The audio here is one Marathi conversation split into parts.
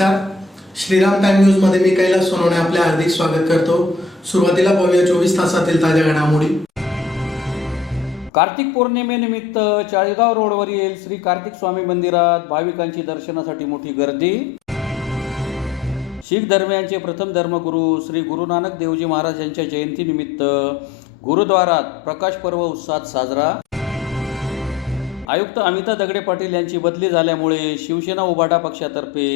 नमस्कार. श्रीराम टाइम न्यूज मध्ये मी कैलास सोनवणे आपले हार्दिक स्वागत करतो. सुरुवातीला पाहूया 24 तासातील ताज्या घडामोडी. कार्तिक पौर्णिमेनिमित्त चाळीसगाव रोडवरील श्री कार्तिक स्वामी मंदिरात भाविकांची दर्शनासाठी मोठी गर्दी. शीख धर्मियांचे प्रथम धर्मगुरू श्री गुरु नानक देवजी महाराज यांच्या जयंतीनिमित्त गुरुद्वारात प्रकाश पर्व उत्साहात साजरा. आयुक्त अमिता दगडे पाटील यांची बदली झाल्यामुळे शिवसेना उभाटा पक्षातर्फे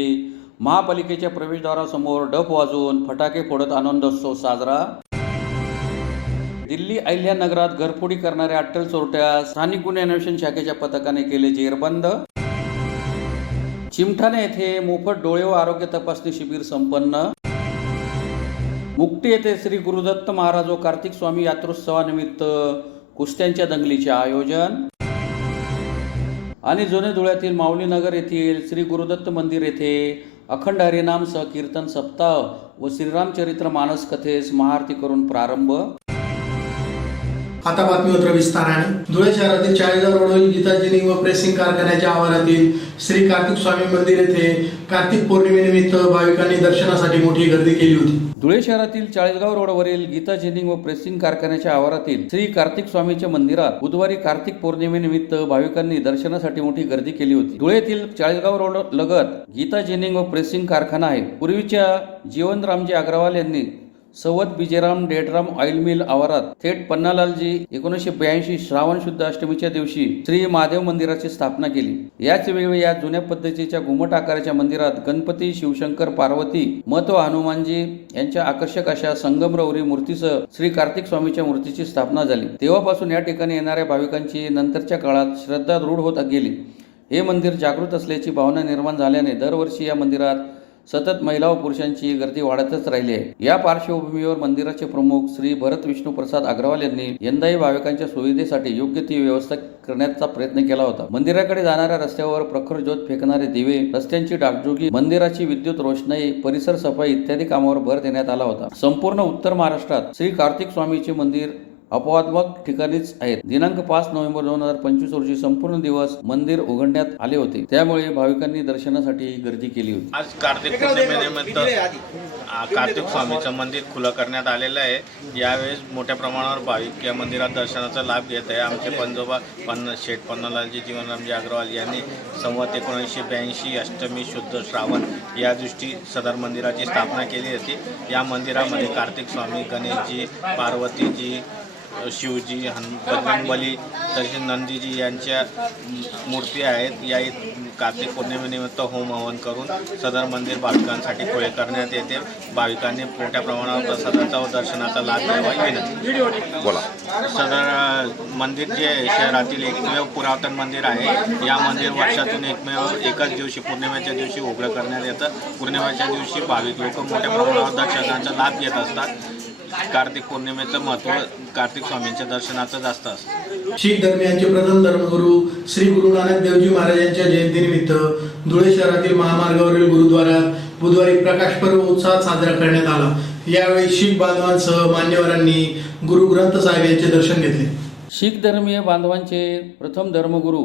महापालिकेच्या प्रवेशद्वारासमोर डफ वाजवून फटाके फोडत आनंदोत्सव साजरा. दिल्ली अहिल्यानगरात घरफोडी करणाऱ्या अट्टल चोरट्यास स्थानिक गुन्हे अन्वेषण शाखेच्या पथकाने केले जेरबंद. चिमठाणे येथे मोफत डोळे व आरोग्य तपासणी शिबिर संपन्न. मुक्ती येथे श्री गुरुदत्त महाराज व कार्तिक स्वामी यात्रोत्सवानिमित्त कुस्त्यांच्या दंगलीचे आयोजन. आणि जुने धुळ्यातील माऊलीनगर येथील श्री गुरुदत्त मंदिर येथे अखंड हरिनाम सह कीर्तन सप्ताह व श्रीरामचरित्र मानस कथेस महाआरती करून प्रारंभ. आता बातमीपत्र विस्ताराने. धुळे शहरातील चाळीसगाव रोडवरील गीता जिनिंग व प्रेसिंग कारखान्याच्या आवारातील श्री कार्तिक स्वामी मंदिर येथे कार्तिक पौर्णिमेनिमित्त भाविकांनी दर्शनासाठी मोठी गर्दी केली होती. धुळे शहरातील चाळीसगाव रोडवरील गीता जिनिंग व प्रेसिंग कारखान्याच्या आवारातील श्री कार्तिक स्वामीच्या मंदिरात बुधवारी कार्तिक पौर्णिमेनिमित्त भाविकांनी दर्शनासाठी मोठी गर्दी केली होती. धुळेतील चाळीसगाव रोड लगत गीता जिनिंग व प्रेसिंग कारखाना आहे. पूर्वीच्या जीवनरामजी अग्रवाल यांनी सवत बिजेराम डेडराम ऑइल मिल आवारात थेट पन्नालालजी 1982 श्रावण शुद्ध अष्टमीच्या दिवशी श्री महादेव मंदिराची स्थापना केली. याच वेळी या जुन्या पद्धतीच्या घुमट आकाराच्या मंदिरात गणपती, शिवशंकर, पार्वती, मत व हनुमानजी यांच्या आकर्षक अशा संगमरवरी मूर्तीसह श्री कार्तिक स्वामीच्या मूर्तीची स्थापना झाली. तेव्हापासून या ठिकाणी येणाऱ्या भाविकांची नंतरच्या काळात श्रद्धा दृढ होत गेली. हे मंदिर जागृत असल्याची भावना निर्माण झाल्याने दरवर्षी या मंदिरात सतत महिला व पुरुषांची गर्दी वाढतच राहिली आहे. या पार्श्वभूमीवर मंदिराचे प्रमुख श्री भरत विष्णू प्रसाद अग्रवाल यांनी यंदाही भाविकांच्या सुविधेसाठी योग्य ती व्यवस्था करण्याचा प्रयत्न केला होता. मंदिराकडे जाणाऱ्या रस्त्यावर प्रखर ज्योत फेकणारे दिवे, रस्त्यांची डागडुगी, मंदिराची विद्युत रोषणाई, परिसर सफाई इत्यादी कामावर भर देण्यात आला होता. संपूर्ण उत्तर महाराष्ट्रात श्री कार्तिक स्वामीचे मंदिर अपवादात्मक ठिकाणीच आहेत. दिनांक 5 नोव्हेंबर 2025 रोजी संपूर्ण दिवस मंदिर उघडण्यात आले होते. त्यामुळे भाविकांनी दर्शनासाठी गर्दी केली होती. आज कार्तिक पौर्णिमेनिमित्त कार्तिक स्वामीचं मंदिर खुलं करण्यात आलेलं आहे. यावेळेस मोठ्या प्रमाणावर भाविक या मंदिरात दर्शनाचा लाभ घेत आहे. आमचे पंजोबा शेठ पन्नालालजी जीवनरामजी अग्रवाल यांनी संवत 1982 अष्टमी शुद्ध श्रावण या दृष्टी सदर मंदिराची स्थापना केली होती. या मंदिरामध्ये कार्तिक स्वामी, गणेशजी, पार्वतीजी, शिवजी, बजरंगबली तसेच नंदीजी यांच्या मूर्ती आहेत. या कार्तिक पौर्णिमेनिमित्त होम हवन करून सदर मंदिर भाविकांसाठी खुले करण्यात येते. भाविकांनी मोठ्या प्रमाणावर प्रसादाचा व दर्शनाचा लाभ घ्यावा विनंती. सदर मंदिर जे शहरातील एकमेव पुरातन मंदिर आहे. या मंदिर वर्षातून एकच दिवशी पौर्णिमेच्या दिवशी उघडं करण्यात येतं. पौर्णिमेच्या दिवशी भाविक लोक मोठ्या प्रमाणावर दर्शनाचा लाभ घेत असतात. कार्तिक पौर्णिमेचं महत्त्व कार्तिक स्वामींच्या दर्शनाचं जास्त असतं. शीख धर्मियांचे प्रथम धर्मगुरू श्री गुरु नानक देवजी महाराज यांच्या जयंतीनिमित्त धुळे शहरातील महामार्गावरील गुरुद्वारात बुधवारी प्रकाश पर्व उत्साहात साजरा करण्यात आला. यावेळी शीख बांधवांसह मान्यवरांनी गुरु ग्रंथ साहेब यांचे दर्शन घेतले. शीख धर्मीय बांधवांचे प्रथम धर्मगुरू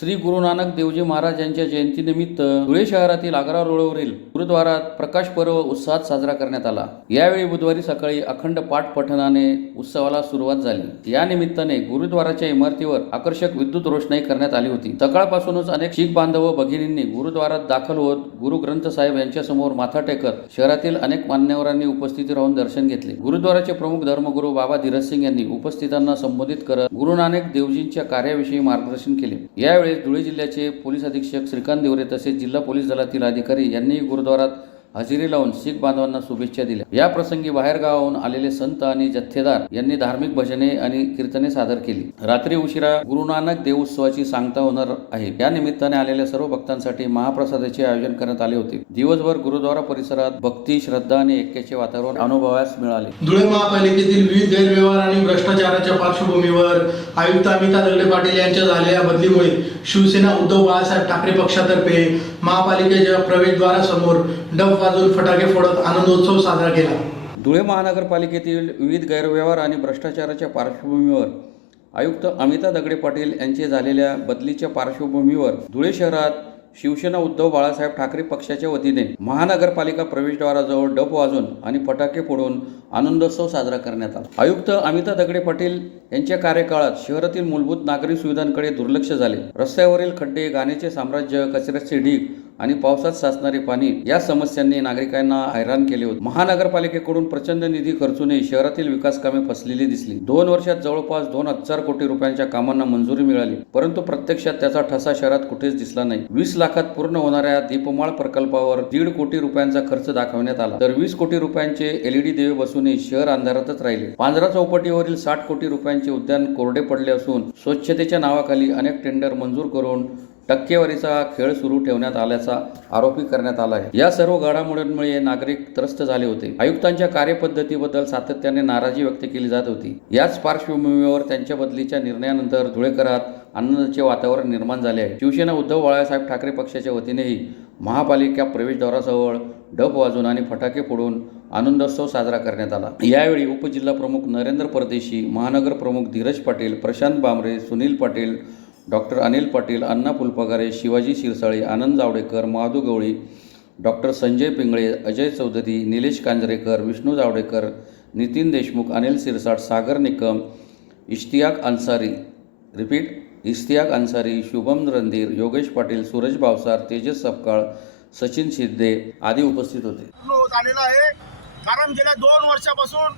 श्री गुरु नानक देवजी महाराज यांच्या जयंतीनिमित्त धुळे शहरातील आग्रा रोडवरील गुरुद्वारात प्रकाश पर्व उत्साहात साजरा करण्यात आला. यावेळी बुधवारी सकाळी अखंड पाठ पठणाने उत्सवाला सुरुवात झाली. या निमित्ताने गुरुद्वाराच्या इमारतीवर आकर्षक विद्युत रोषणाई करण्यात आली होती. सकाळपासूनच अनेक शीख बांधव व भगिनींनी गुरुद्वारात दाखल होत गुरु ग्रंथ साहेब यांच्यासमोर माथा टेकत शहरातील अनेक मान्यवरांनी उपस्थिती राहून दर्शन घेतले. गुरुद्वाराचे प्रमुख धर्मगुरू बाबा धीरज सिंग यांनी उपस्थितांना संबोधित करत गुरु नानक देवजींच्या कार्याविषयी मार्गदर्शन केले. यावेळी धुळे जिल्ह्याचे पोलीस अधीक्षक श्रीकांत देवरे तसेच जिल्हा पोलीस दलातील अधिकारी यांनी गुरुद्वारात हजेरी लावून शीख बांधवांना शुभेच्छा दिल्या. या प्रसंगी बाहेरगावाहून आलेले संत आणि जथ्थेदार यांनी धार्मिक भजने आणि कीर्तने सादर केली. रात्री उशिरा गुरु नानक देव उत्सवाची सांगता होणार आहे. या निमित्ताने आलेल्या सर्व भक्तांसाठी महाप्रसादाचे आयोजन करण्यात आले होते. दिवसभर गुरुद्वारा परिसरात भक्ती, श्रद्धा आणि ऐक्याचे वातावरण अनुभवास मिळाले. धुळे महापालिकेतील विविध गैरव्यवहार आणि भ्रष्टाचाराच्या पार्श्वभूमीवर आयुक्त अमिता दगडे पाटील यांच्या झालेल्या बदलीमुळे शिवसेना उद्धव बाळासाहेब ठाकरे पक्षातर्फे महापालिकेच्या प्रवेशद्वारासमोर डफ वाजवून फटाके फोडत आनंदोत्सव साजरा केला. धुळे महानगरपालिकेतील विविध गैरव्यवहार आणि भ्रष्टाचाराच्या पार्श्वभूमीवर आयुक्त अमिता दगडे पाटील यांचे झालेल्या बदलीच्या पार्श्वभूमीवर धुळे शहरात शिवसेना उद्धव बाळासाहेब ठाकरे पक्षाच्या वतीने महानगरपालिका प्रवेशद्वाराजवळ डप वाजवून आणि फटाके फोडून आनंदोत्सव साजरा करण्यात आला. आयुक्त अमिता दगडे पाटील यांच्या कार्यकाळात शहरातील मूलभूत नागरी सुविधांकडे दुर्लक्ष झाले. रस्त्यावरील खड्डे, घाणीचे साम्राज्य, कचऱ्याचे ढीग आणि पावसात साचणारे पाणी या समस्यांनी नागरिकांना हैराण केले होते. महानगरपालिकेकडून प्रचंड निधी खर्चूनही शहरातील विकास कामे फसलेली दिसली. 2 वर्षात जवळपास 2,000 कोटी रुपयांच्या कामांना मंजुरी मिळाली, परंतु प्रत्यक्षात त्याचा ठसा शहरात कुठेच दिसला नाही. 20 लाखात पूर्ण होणाऱ्या दीपमाळ प्रकल्पावर 1.5 कोटी रुपयांचा खर्च दाखवण्यात आला, तर 20 कोटी रुपयांचे LED दिवे बसूनही शहर अंधारातच राहिले. पांझरा चौपाटीवरील 60 कोटी रुपयांचे उद्यान कोरडे पडले असून स्वच्छतेच्या नावाखाली अनेक टेंडर मंजूर करून टक्केवारीचा खेळ सुरू ठेवण्यात आल्याचा आरोपही करण्यात आला आहे. या सर्व घडामोडींमुळे नागरिक त्रस्त झाले होते. आयुक्तांच्या कार्यपद्धतीबद्दल सातत्याने नाराजी व्यक्त केली जात होती. याच पार्श्वभूमीवर त्यांच्या बदलीच्या निर्णयानंतर धुळेकरात आनंदाचे वातावरण निर्माण झाले आहे. शिवसेना उद्धव बाळासाहेब ठाकरे पक्षाच्या वतीनेही महापालिका प्रवेशद्वाराजवळ डप वाजवून आणि फटाके फोडून आनंदोत्सव साजरा करण्यात आला. यावेळी उपजिल्हा प्रमुख नरेंद्र परदेशी, महानगर प्रमुख धीरज पाटील, प्रशांत बांबरे, सुनील पाटील, डॉक्टर अनिल पाटील, अण्णा फुलपगारे, शिवाजी शिरसाळे, आनंद जावडेकर, महादू गवळी, डॉक्टर संजय पिंगळे, अजय चौधरी, निलेश कांजरेकर, विष्णू जावडेकर, नितीन देशमुख, अनिल सिरसाट, सागर निकम, इश्तियाक अन्सारी, शुभम रणधीर, योगेश पाटील, सूरज भावसार, तेजस सपकाळ, सचिन शिंदे आदी उपस्थित होते. झालेला आहे कारण गेल्या 2 वर्षापासून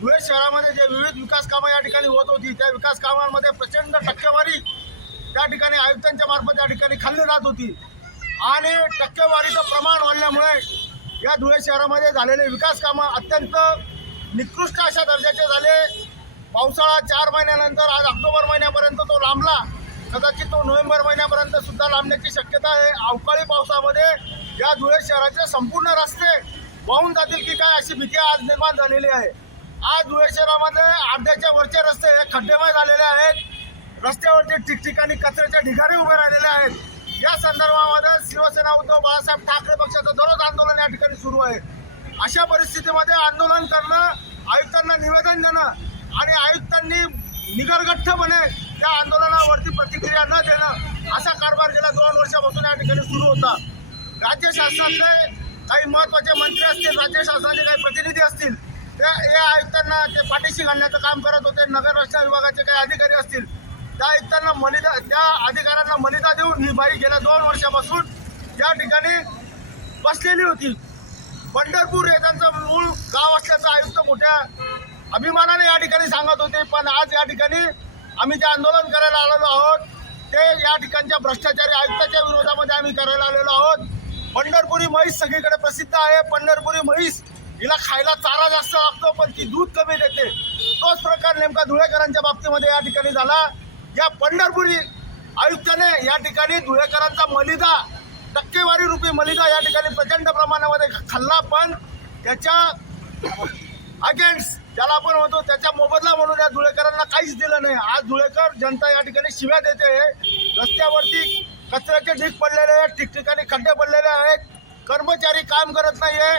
धुळे शहरामध्ये जे विविध विकास कामं या ठिकाणी होत होती, त्या विकास कामांमध्ये प्रचंड टक्केवारी त्या ठिकाणी आयुक्तांच्या मार्फत या ठिकाणी खाल्ली जात होती आणि टक्केवारीचं प्रमाण वाढल्यामुळे या धुळे शहरामध्ये झालेले विकास कामं अत्यंत निकृष्ट अशा दर्जाचे झाले. पावसाळा 4 महिन्यानंतर आज ऑक्टोबर महिन्यापर्यंत तो लांबला, कदाचित तो नोव्हेंबर महिन्यापर्यंत सुद्धा लांबण्याची शक्यता आहे. अवकाळी पावसामध्ये या धुळे शहराचे संपूर्ण रस्ते वाहून जातील की काय अशी भीती आज निर्माण झालेली आहे. आज धुळे शहरामध्ये अर्ध्याच्या वरचे रस्ते हे खड्डेमय झालेले आहेत. रस्त्यावरती ठिकठिकाणी कचऱ्याच्या ढिगारे उभे राहिलेले आहेत. या संदर्भामध्ये शिवसेना उद्धव बाळासाहेब ठाकरे पक्षाचं दररोज आंदोलन या ठिकाणी सुरू आहे. अशा परिस्थितीमध्ये आंदोलन करणं, आयुक्तांना निवेदन देणं आणि आयुक्तांनी निगरगठ्ठपणे त्या आंदोलनावरती प्रतिक्रिया न देणं असा कारभार गेल्या 2 वर्षापासून या ठिकाणी सुरू होता. राज्य शासनातले काही महत्त्वाचे मंत्री असतील, राज्य शासनाचे काही प्रतिनिधी असतील, ते या आयुक्तांना ते पाठीशी घालण्याचं काम करत होते. नगर रचना विभागाचे काही अधिकारी असतील, त्या आयुक्तांना त्या अधिकाऱ्यांना मलिदा देऊन ही बाई गेल्या 2 वर्षापासून या ठिकाणी बसलेली होती. पंढरपूर हे त्यांचं मूळ गाव असल्याचं आयुक्त मोठ्या अभिमानाने या ठिकाणी सांगत होते. पण आज या ठिकाणी आम्ही जे आंदोलन करायला आलेलो आहोत ते या ठिकाणच्या भ्रष्टाचारी आयुक्ताच्या विरोधामध्ये आम्ही करायला आलेलो आहोत. पंढरपुरी म्हैस सगळीकडे प्रसिद्ध आहे. पंढरपुरी म्हैस हिला खायला चारा जास्त लागतो पण ती दूध कमी देते. तोच प्रकार नेमका धुळेकरांच्या बाबतीमध्ये या ठिकाणी झाला. या पंढरपुरी आयुक्ताने या ठिकाणी धुळेकरांचा मलिदा, टक्केवारी रूपी मलिदा या ठिकाणी प्रचंड प्रमाणामध्ये खाल्ला, पण त्याच्या अगेन्स्ट ज्याला आपण म्हणतो त्याच्या मोबदला म्हणून या धुळेकरांना काहीच दिलं नाही. आज धुळेकर जनता या ठिकाणी शिव्या देते. रस्त्यावरती कचऱ्याचे ढीग पडलेले आहेत, ठिकठिकाणी खड्डे पडलेले आहेत, कर्मचारी काम करत नाहीये.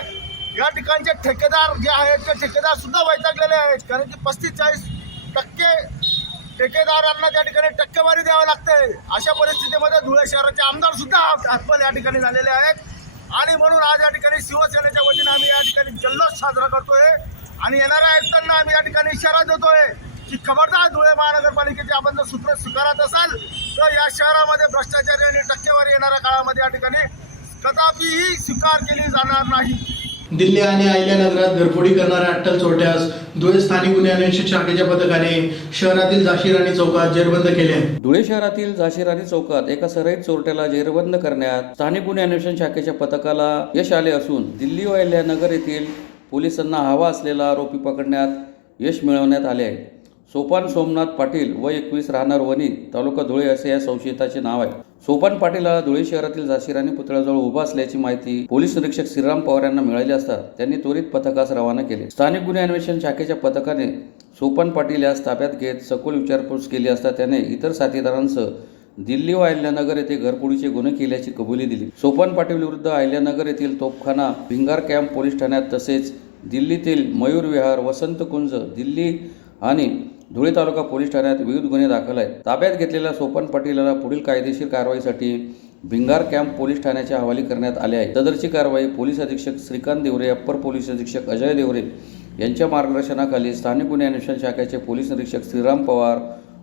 या ठिकाणचे ठेकेदार जे आहेत ते ठेकेदार सुद्धा वैतागलेले आहेत, कारण की 35-40% ठेकेदारांना त्या ठिकाणी टक्केवारी द्यावी लागते. अशा परिस्थितीमध्ये धुळे शहराचे आमदार सुद्धा हातबल या ठिकाणी झालेले आहेत आणि म्हणून आज या ठिकाणी शिवसेनेच्या वतीने आम्ही या ठिकाणी जल्लोष साजरा करतोय आणि येणाऱ्या आयुक्तांना आम्ही या ठिकाणी इशारा देतोय की खबरदार, धुळे महानगरपालिकेचे आपण जर सूत्र स्वीकारत असाल तर या शहरामध्ये भ्रष्टाचारी आणि टक्केवारी येणाऱ्या काळामध्ये या ठिकाणी कदापिही स्वीकार केली जाणार नाही. दिल्ली आणि अहिल्यानगरात घरफोडी करणाऱ्या अट्टल चोरट्यास धुळे स्थानिक गुन्हे अन्वेषण शाखेच्या पथकाने शहरातील झाशीराणी चौकात जेरबंद केले आहे. धुळे शहरातील झाशीराणी चौकात एका सराईत चोरट्याला जेरबंद करण्यात स्थानिक गुन्हे अन्वेषण शाखेच्या पथकाला यश आले असून दिल्ली व अहिल्यानगर येथील पोलिसांना हवा असलेला आरोपी पकडण्यात यश मिळवण्यात आले आहे. सोपान सोमनाथ पाटील व 21 राहणार वणी, तालुका धुळे असे या संशयिताचे नाव आहे. सोपान पाटील हा धुळे शहरातील झाशीराणी पुतळ्याजवळ उभा असल्याची माहिती पोलीस निरीक्षक श्रीराम पवार यांना मिळाली असता त्यांनी त्वरित पथकास रवाना केले. स्थानिक गुन्हे अन्वेषण शाखेच्या पथकाने सोपान पाटील यास ताब्यात घेत सखोल विचारपूस केली असता त्याने इतर साथीदारांसह दिल्ली व अहिल्यानगर येथे घरफोडीचे गुन्हे केल्याची कबुली दिली. सोपान पाटील विरुद्ध अहिल्यानगर येथील तोफखाना, भिंगार कॅम्प पोलीस ठाण्यात तसेच दिल्लीतील मयूर विहार, वसंत कुंज, दिल्ली आणि धुळे तालुका पोलीस ठाण्यात विविध गुन्हे दाखल आहेत. ताब्यात घेतलेल्या सोपान पाटील याला पुढील कायदेशीर कारवाईसाठी भिंगार कॅम्प पोलीस ठाण्याच्या हवाली करण्यात आले आहे. सदरची कारवाई पोलीस अधीक्षक श्रीकांत देवरे, अप्पर पोलीस अधीक्षक अजय देवरे यांच्या मार्गदर्शनाखाली स्थानिक गुन्हे अन्वेषण शाखेचे पोलीस निरीक्षक श्रीराम पवार,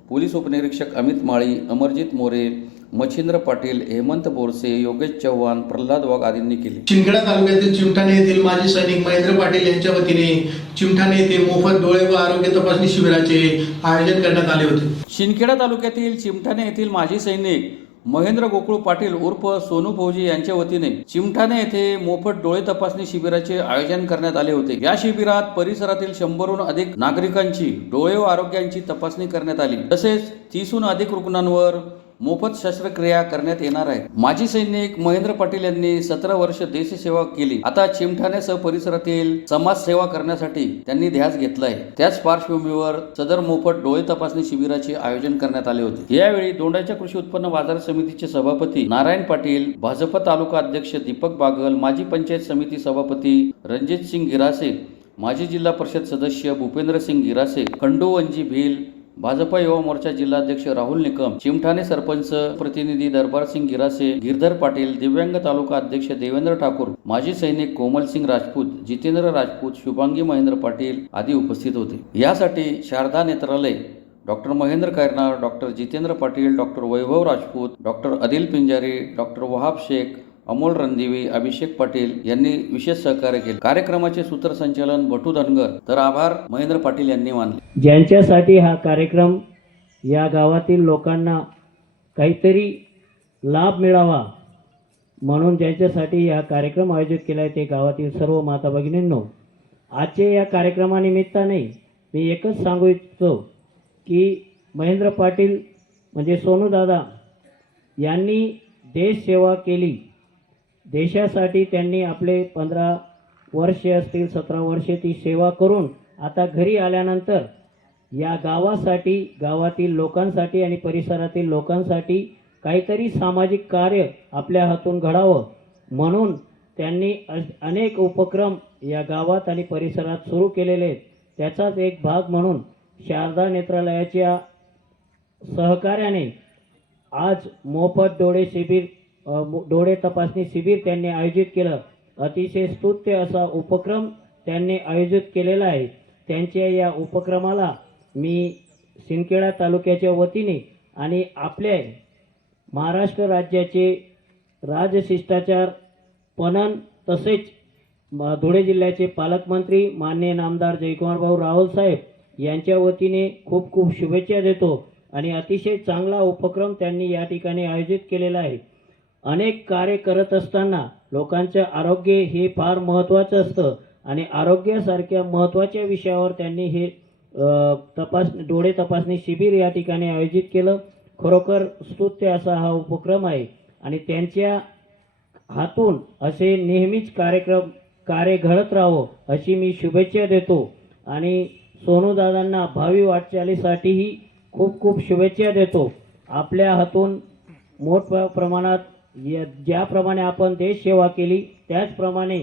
पोलीस उपनिरीक्षक अमित माळी, अमरजित मोरे, मच्छिंद्र पाटील, हेमंत बोरसे, योगेश चव्हाण, प्रल्हाद वाघ आदींनी केली. शिंदखेडा तालुक्यातील चिमठाणे येथील माजी सैनिक महेंद्र पाटील यांच्या वतीने चिमठाणे येथे मोफत डोळे व आरोग्य तपासणी शिबिराचे आयोजन करण्यात आले होते. शिंदखेडा तालुक्यातील चिमठाणे येथील माजी सैनिक महेंद्र गोकुळ पाटील उर्फ सोनू फौजी यांच्या वतीने चिमठाणे येथे मोफत डोळे तपासणी शिबिराचे आयोजन करण्यात आले होते. या शिबिरात परिसरातील 100हून अधिक नागरिकांची डोळे व आरोग्याची तपासणी करण्यात आली. तसेच 30हून अधिक रुग्णांवर मोफत शस्त्रक्रिया करण्यात येणार आहे. माजी सैनिक महेंद्र पाटील यांनी 17 वर्ष देशसेवा केली. आता चिमठाणेसह परिसरातील समाजसेवा करण्यासाठी त्यांनी ध्यास घेतलाय. त्याच पार्श्वभूमीवर सदर मोफत डोळे तपासणी शिबिराचे आयोजन करण्यात आले होते. यावेळी दोंडाच्या कृषी उत्पन्न बाजार समितीचे सभापती नारायण पाटील, भाजप तालुका अध्यक्ष दीपक बागल, माजी पंचायत समिती सभापती रणजित सिंग गिरासे, माजी जिल्हा परिषद सदस्य भूपेंद्र सिंग गिरासे, खंडू वंजी भील, भाजपा युवा मोर्चा जिल्हाध्यक्ष राहुल निकम, चिमठाणे सरपंच प्रतिनिधी दरबार सिंग गिरासे, गिरधर पाटील, दिव्यांग तालुका अध्यक्ष देवेंद्र ठाकूर, माजी सैनिक कोमल सिंग राजपूत, जितेंद्र राजपूत, शुभांगी महेंद्र पाटील आदी उपस्थित होते. यासाठी Sharada Netralaya, doctor Mahendra Kairnar, doctor Jitendra Patil, doctor Vaibhav Rajput, doctor Adil Pinjari, doctor Wahab Shaikh, Amol Randive, Abhishek Patil यांनी विशेष सहकार्य केले. कार्यक्रमाचे सूत्रसंचालन भटू धनगर तर आभार महेंद्र पाटील यांनी मानले. ज्यांच्यासाठी हा कार्यक्रम या गावातील लोकांना काहीतरी लाभ मिळावा म्हणून ज्यांच्यासाठी हा कार्यक्रम आयोजित केला आहे ते गावातील सर्व माता भगिनींनो, आजच्या या कार्यक्रमानिमित्ताने मी एकच सांगू इच्छितो की महेंद्र पाटील म्हणजे सोनू दादा यांनी देशसेवा केली. देशासाठी त्यांनी आपले 15 वर्षे असतील 17 वर्षे ती सेवा करून आता घरी आल्यानंतर या गावासाठी, गावातील लोकांसाठी आणि परिसरातील लोकांसाठी काहीतरी सामाजिक कार्य आपल्या हातून घडावं म्हणून त्यांनी अनेक उपक्रम या गावात आणि परिसरात सुरू केलेले आहेत. त्याचाच एक भाग म्हणून शारदा नेत्रालयाच्या सहकार्याने आज मोफत डोळे तपासणी शिबिर त्यांनी आयोजित केलं. अतिशय स्तुत्य असा उपक्रम त्यांनी आयोजित केलेला आहे. त्यांच्या या उपक्रमाला मी शिंदखेडा तालुक्याच्या वतीने आणि आपल्या महाराष्ट्र राज्याचे राजशिष्टाचार पणन तसेच धुळे जिल्ह्याचे पालकमंत्री माननीय नामदार जयकुमार भाऊ राहुल साहेब यांच्या वतीने खूप खूप शुभेच्छा देतो. आणि अतिशय चांगला उपक्रम त्यांनी या ठिकाणी आयोजित केलेला आहे. अनेक कार्य करत असताना लोकांचे आरोग्य हे फार महत्त्वाचं असतं आणि आरोग्यासारख्या महत्त्वाच्या विषयावर त्यांनी हे डोळे तपासणी शिबिर या ठिकाणी आयोजित केलं. खरोखर स्तुत्य असा हा उपक्रम आहे आणि त्यांच्या हातून असे नेहमीच कार्य घडत राहावं अशी मी शुभेच्छा देतो. आणि सोनूदादांना भावी वाटचालीसाठीही खूप खूप शुभेच्छा देतो. आपल्या हातून मोठ्या प्रमाणात ज्याप्रमाणे आपण देशसेवा केली त्याचप्रमाणे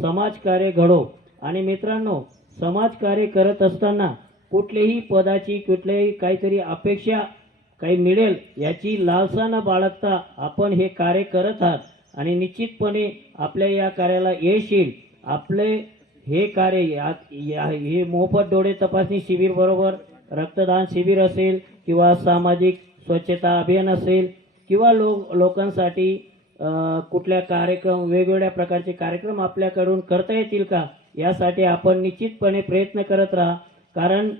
समाजकार्य घडो. आणि मित्रांनो, समाजकार्य करत असताना कुठल्याही पदाची, कुठल्याही काहीतरी अपेक्षा काही मिळेल याची लालसा न बाळगता आपण हे कार्य करत आहात आणि निश्चितपणे आपल्या या कार्याला यश येईल. आपले हे कार्य हे मोफत डोळे तपासणी शिबिर बरोबर रक्तदान शिबिर असेल किंवा सामाजिक स्वच्छता अभियान असेल किंवा लोकांसाठी कुठल्या कार्यक्रम, वेगवेगळ्या प्रकारचे कार्यक्रम आपल्याकडून करता येतील का यासाठी आपण निश्चितपणे प्रयत्न करत राहा. कारण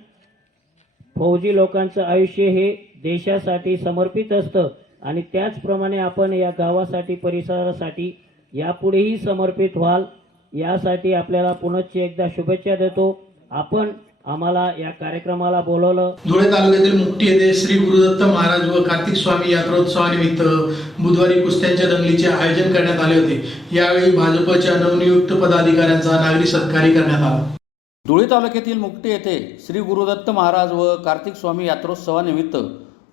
फौजी लोकांचं आयुष्य हे देशासाठी समर्पित असतं आणि त्याचप्रमाणे आपण या गावासाठी, परिसरासाठी यापुढेही समर्पित व्हाल यासाठी आपल्याला पुनश्च एकदा शुभेच्छा देतो. आपण आम्हाला या कार्यक्रमाला बोलवलं. धुळे तालुक्यातील मुक्टी येथे श्री गुरुदत्त महाराज व कार्तिक स्वामी यात्रोत्सवानिमित्त बुधवारी कुस्त्यांच्या दंगलीचे आयोजन करण्यात आले होते. यावेळी भाजपच्या नवनियुक्त पदाधिकाऱ्यांचा नागरी सत्कार करण्यात आला. धुळे तालुक्यातील मुक्टी येथे श्री गुरुदत्त महाराज व कार्तिक स्वामी यात्रोत्सवानिमित्त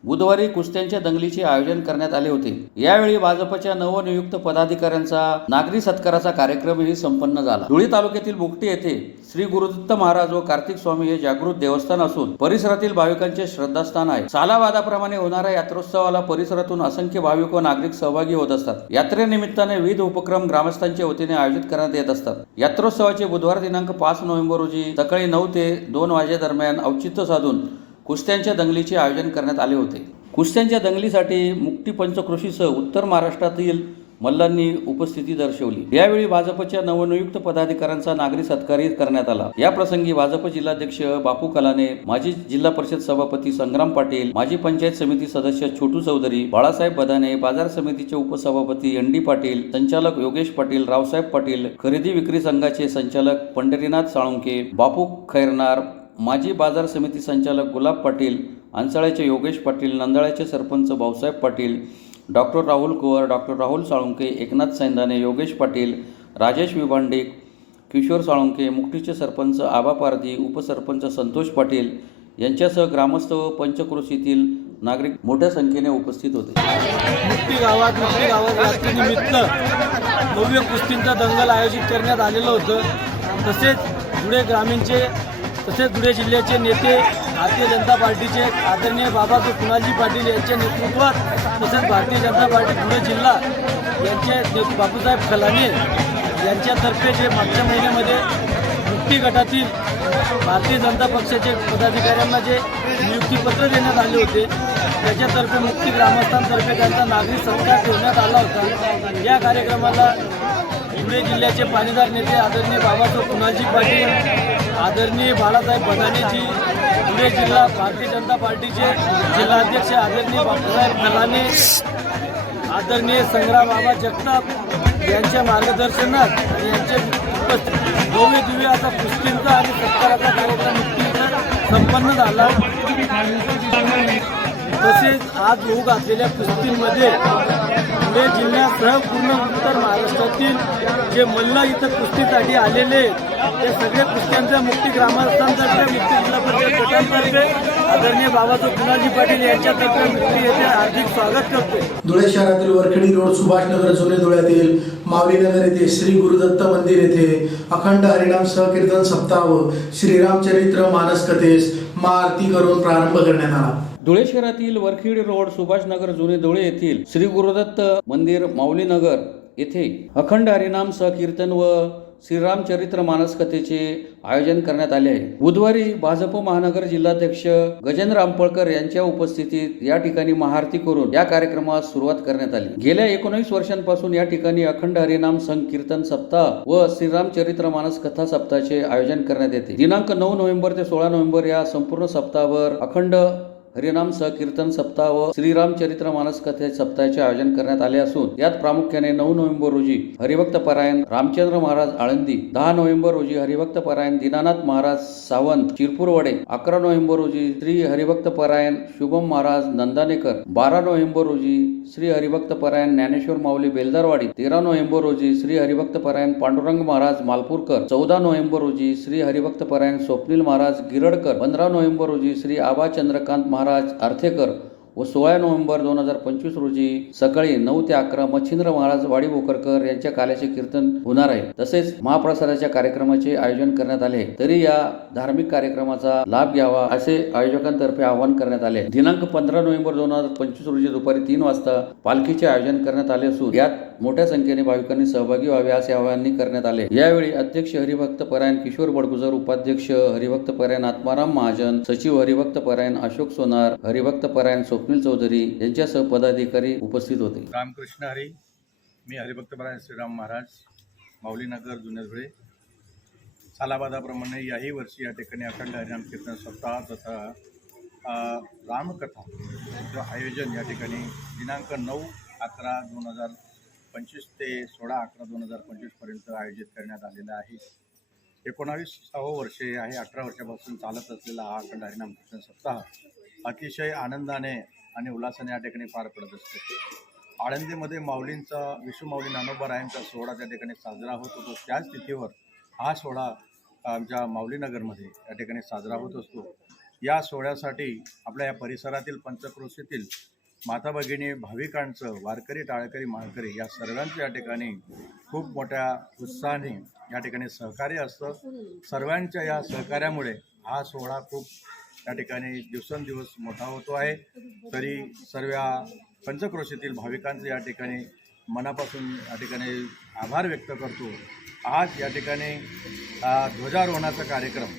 बुधवारी कुस्त्यांच्या दंगलीचे आयोजन करण्यात आले होते। यावेळी भाजपच्या नवनियुक्त पदाधिकाऱ्यांचा नागरी सत्काराचा कार्यक्रमही संपन्न झाला। धुळे तालुक्यातील मुकटी येथे श्री गुरुदत्त महाराज व कार्तिक स्वामी हे जागृत देवस्थान असून परिसरातील भाविकांचे श्रद्धास्थान आहे। सालावादाप्रमाणे होणाऱ्या यात्रोत्सवाला परिसरातून असंख्य भाविक व नागरिक सहभागी होत असतात। यात्रेनिमित्ताने विविध उपक्रम ग्रामस्थांच्या वतीने आयोजित करण्यात येत असतात। यात्रोत्सवाचे बुधवार दिनांक 5 नोव्हेंबर रोजी सकाळी 9 ते 2 वाजेदरम्यान औचित्य साधून कुस्त्यांच्या दंगलीचे आयोजन करण्यात आले होते। कुस्त्यांच्या दंगलीसाठी मुक्ती पंचक्रोशीसह उत्तर महाराष्ट्रातील मल्लांनी उपस्थिती दर्शवली। यावेळी भाजपच्या नवनियुक्त पदाधिकाऱ्यांचा नागरी सत्कारही करण्यात आला। या प्रसंगी भाजप जिल्हाध्यक्ष बापू कलाने, माजी जिल्हा परिषद सभापती संग्राम पाटील, माजी पंचायत समिती सदस्य छोटू चौधरी, बाळासाहेब बदाने, बाजार समितीचे उपसभापती एनडी पाटील, संचालक योगेश पाटील, रावसाहेब पाटील, खरेदी विक्री संघाचे संचालक पंढरीनाथ साळुंके, बापू खैरनार, माजी बाजार समिती संचालक गुलाब पाटील, अंचाळ्याचे योगेश पाटील, नंदाळ्याचे सरपंच भाऊसाहेब पाटील, डॉक्टर राहुल कुवर, डॉक्टर राहुल साळुंके, एकनाथ सैंदाने, योगेश पाटील, राजेश विभांडिक, किशोर साळुंके, मुक्तीचे सरपंच आबा पारधी, उपसरपंच संतोष पाटील यांच्यासह ग्रामस्थ व पंचक्रोशीतील नागरिक मोठ्या संख्येने उपस्थित होते। मुक्ती गावात यात्रेनिमित्त भव्य कुस्तींचा दंगल आयोजित करण्यात आलेलं होतं। तसेच धुळे ग्रामीणचे तसेच धुळे जिल्ह्याचे नेते, भारतीय जनता पार्टीचे आदरणीय बाबासाहेब कुणालजी पाटील यांच्या नेतृत्वात, तसेच भारतीय जनता पार्टी धुळे जिल्हा यांचे बापूसाहेब खलाने यांच्यातर्फे जे मागच्या महिन्यामध्ये मुक्ती गटातील भारतीय जनता पक्षाचे पदाधिकाऱ्यांना जे नियुक्तीपत्र देण्यात आले होते, त्याच्यातर्फे मुक्ती ग्रामस्थांतर्फे त्यांचा नागरी सत्कार ठेवण्यात आला होता। या कार्यक्रमाला धुळे जिल्ह्याचे पाणीदार नेते आदरणीय बाबासाहेब कुणालजी पाटील, आदरणीय बाळासाहेब बदानेजी, धुळे जिल्हा भारतीय जनता पार्टीचे जिल्हाध्यक्ष आदरणीय बापूसाहेब खलाने, आदरणीय संग्राम बाबा जगताप यांच्या मार्गदर्शनात आणि यांचे भव्य दिव्य असा कुस्तींचा आणि सत्काराचा कार्यक्रम मुक्तीचा संपन्न झाला। तसेच आज होऊ घातलेल्या कुस्तींमध्ये धुळे जिल्ह्यासह पूर्ण उत्तर महाराष्ट्रातील जे मल्ल इथं कुस्तीसाठी आलेले ते सगळे कुस्त्यांच्या मुक्ती ग्रामस्थांतर्फे, मुक्ती जिल्हा परिषद गटांतर्फे आदरणीय बाबासाहेब कुणालजी पाटील यांच्यातर्फे मुक्ती येथे हार्दिक स्वागत करतो। धुळे शहरातील वरखेडी रोड, सुभाषनगर, जुने धुळ्यातील माऊलीनगर येथे श्री गुरुदत्त मंदिर येथे अखंड हरिनाम सहकीर्तन सप्ताह व श्रीरामचरित्र मानस कथेस महाआरती करून प्रारंभ करण्यात आला। धुळे शहरातील वरखेडी रोड, सुभाषनगर, जुने धुळे येथील श्री गुरुदत्त मंदिर माऊलीनगर येथे अखंड हरिनाम सहकीर्तन व श्रीरामचरित्र मानस कथेचे आयोजन करण्यात आले आहे। बुधवारी भाजप महानगर जिल्हाध्यक्ष गजेंद्र अंपळकर यांच्या उपस्थितीत या ठिकाणी महाआरती करून या कार्यक्रमास सुरुवात करण्यात आली। गेल्या 19 वर्षांपासून या ठिकाणी अखंड हरिनाम संकीर्तन सप्ताह व श्रीरामचरित्र मानस कथा सप्ताहाचे आयोजन करण्यात येते। दिनांक 9 नोव्हेंबर ते 16 नोव्हेंबर या संपूर्ण सप्ताहावर अखंड हरिनाम सहकीर्तन सप्ताह व श्रीरामचरित्र मानस कथे सप्ताहाचे आयोजन करण्यात आले असून यात प्रामुख्याने 9 नोव्हेंबर रोजी हरिभक्त परायण रामचंद्र महाराज आळंदी, 10 नोव्हेंबर रोजी हरिभक्त परायण दीनानाथ महाराज सावंत चिरपूरवडे, 11 नोव्हेंबर रोजी श्री हरिभक्त परायण शुभम महाराज नंदानेकर, 12 नोव्हेंबर रोजी श्री हरिभक्त परायण ज्ञानेश्वर माऊली बेलदारवाडी, 13 नोव्हेंबर रोजी श्री हरिभक्त परायण पांडुरंग महाराज मालपूरकर, 14 नोव्हेंबर रोजी श्री हरिभक्त परायण स्वप्नील महाराज गिरडकर, 15 नोव्हेंबर रोजी श्री आबा चंद्रकांत महाराज आर्थेकर व 16 नोव्हेंबर 2025 रोजी सकाळी 9 ते 11 मच्छिंद्र महाराज वाडी भोकरकर यांच्या काल्याचे कीर्तन होणार आहे। तसेच महाप्रसादाच्या कार्यक्रमाचे आयोजन करण्यात आले। तरी या धार्मिक कार्यक्रमाचा लाभ घ्यावा असे आयोजकांतर्फे आवाहन करण्यात आले। दिनांक 15 नोव्हेंबर 2025 रोजी दुपारी 3 वाजता पालखीचे आयोजन करण्यात आले असून यात मोठ्या संख्येने भाविकांनी सहभागी व्हावे असे आवाहन करण्यात आले। यावेळी अध्यक्ष हरिभक्त परायण किशोर बडगुजर, उपाध्यक्ष हरिभक्त परायण आत्माराम महाजन, सचिव हरिभक्त परायण अशोक सोनार, हरिभक्त परायण स्वप्नील चौधरी यांच्यासह पदाधिकारी उपस्थित होते। रामकृष्ण हरी, मी हरिभक्त परायण श्रीराम महाराज, माऊलीनगर, जुने धुळे। सालाबादाप्रमाणे याही वर्षी या ठिकाणी अखंड हरिनाम कीर्तन सप्ताह तथा रामकथा आयोजन या ठिकाणी दिनांक 9/11/2025 ते 16/11/2025 पर्यंत आयोजित करण्यात आलेला आहे। 19वे वर्ष आहे। 18 वर्षापासून चालत असलेला हा अखंड हरिनाम कीर्तन सप्ताह अतिशय आनंदाने आणि उल्हासाने या ठिकाणी पार पडत असतो। आळंदीमध्ये माऊलींचा विश्वमाऊली ज्ञानोबा सोहळा त्या ठिकाणी साजरा होत होतो, त्याच तिथीवर हा सोहळा आमच्या माऊलीनगरमध्ये या ठिकाणी साजरा होत असतो। या सोहळ्यासाठी आपल्या या परिसरातील पंचक्रोशीतील माता भगिनी भाविकांचं, वारकरी टाळकरी माळकरी या सर्वांचं या ठिकाणी खूप मोठ्या उत्साहाने या ठिकाणी सहकार्य असतं. सर्वांच्या या सहकार्यामुळे हा सोहळा खूप या ठिकाणी दिवसेंदिवस मोठा होतो आहे. तरी सर्व पंचक्रोशीतील भाविकांचं या ठिकाणी मनापासून या ठिकाणी आभार व्यक्त करतो. आज या ठिकाणी ध्वजारोहणाचा कार्यक्रम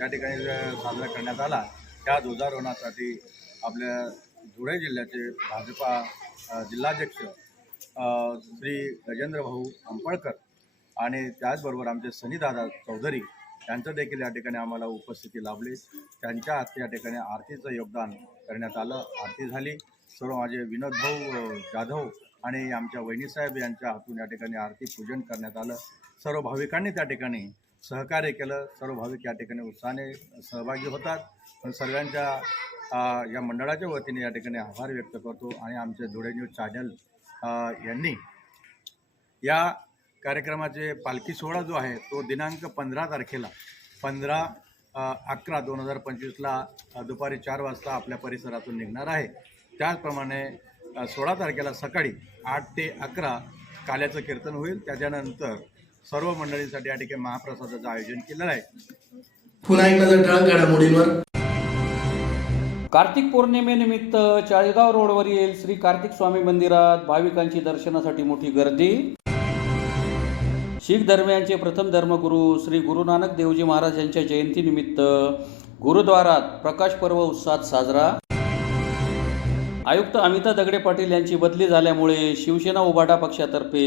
या ठिकाणी साजरा करण्यात आला. त्या ध्वजारोहणासाठी आपल्या धुळे जिल्ह्याचे भाजपा जिल्हाध्यक्ष श्री गजेंद्र भाऊ अंपळकर आणि त्याचबरोबर आमचे सनीदादा चौधरी यांचं देखील या ठिकाणी आम्हाला उपस्थिती लाभली. त्यांच्या हाती या ठिकाणी आरतीचं योगदान करण्यात आलं. आरती झाली. सर्व माझे विनोद भाऊ जाधव आणि आमच्या वहिनीसाहेब यांच्या हातून या ठिकाणी आरती पूजन करण्यात आलं. सर्व भाविकांनी त्या ठिकाणी सहकार्य केलं. सर्व भाविक या ठिकाणी उत्साहाने सहभागी होतात. पण सर्वांच्या या मंडळाच्या वतीने या ठिकाणी आभार व्यक्त करतो. आणि आमचे धुळे न्यूज चॅनल यांनी या कार्यक्रमाचे पालखी सोहळा जो आहे तो दिनांक 15 तारखेला 15/11/2025 दुपारी 4 वाजता आपल्या परिसरातून निघणार आहे. त्याचप्रमाणे 16 तारखेला सकाळी 8 ते 11 काल्याचं कीर्तन होईल. त्याच्यानंतर सर्व मंडळींसाठी या ठिकाणी महाप्रसादाचं आयोजन केलेलं आहे. पुन्हा एक नजर ठळक घडामोडींवर. कार्तिक पौर्णिमेनिमित्त चाळीसगाव रोडवरील श्री कार्तिक स्वामी मंदिरात भाविकांची दर्शनासाठी मोठी गर्दी. शीख धर्मियांचे प्रथम धर्मगुरू श्री गुरु नानक देवजी महाराज यांच्या जयंतीनिमित्त गुरुद्वारात प्रकाश पर्व उत्साहात साजरा. आयुक्त अमिता दगडे पाटील यांची बदली झाल्यामुळे शिवसेना उभाटा पक्षातर्फे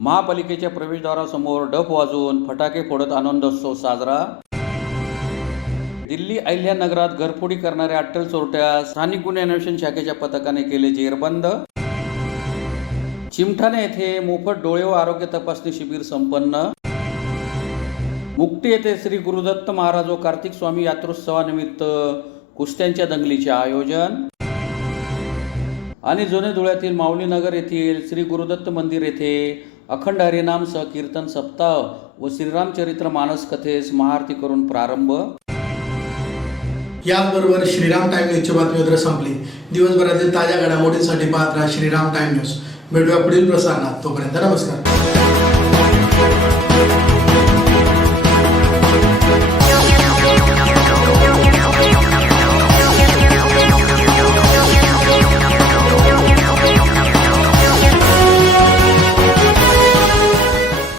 महापालिकेच्या प्रवेशद्वारासमोर डफ वाजवून फटाके फोडत आनंदोत्सव साजरा. दिल्ली अहिल्यानगरात घरफोडी करणाऱ्या अट्टल चोरट्यास स्थानिक गुन्हे अन्वेषण शाखेच्या पथकाने केले जेरबंद. चिमठाणे येथे मोफत डोळे व आरोग्य तपासणी शिबिर संपन्न. मुक्ती येथे श्री गुरुदत्त महाराज व कार्तिक स्वामी यात्रोत्सवानिमित्त कुस्त्यांच्या दंगलीचे आयोजन. आणि जुने धुळ्यातील माऊलीनगर येथील श्री गुरुदत्त मंदिर येथे अखंड हरिनाम सह कीर्तन सप्ताह व श्रीरामचरित्र मानस कथेस महाआरती करून प्रारंभ. याचबरोबर श्रीराम टाइम न्यूजची बातमीपत्र संपली. दिवसभरातील ताज्या घडामोडींसाठी पाहत राहा श्रीराम टाइम न्यूज. भेटूया पुढील प्रसारणात. तोपर्यंत नमस्कार.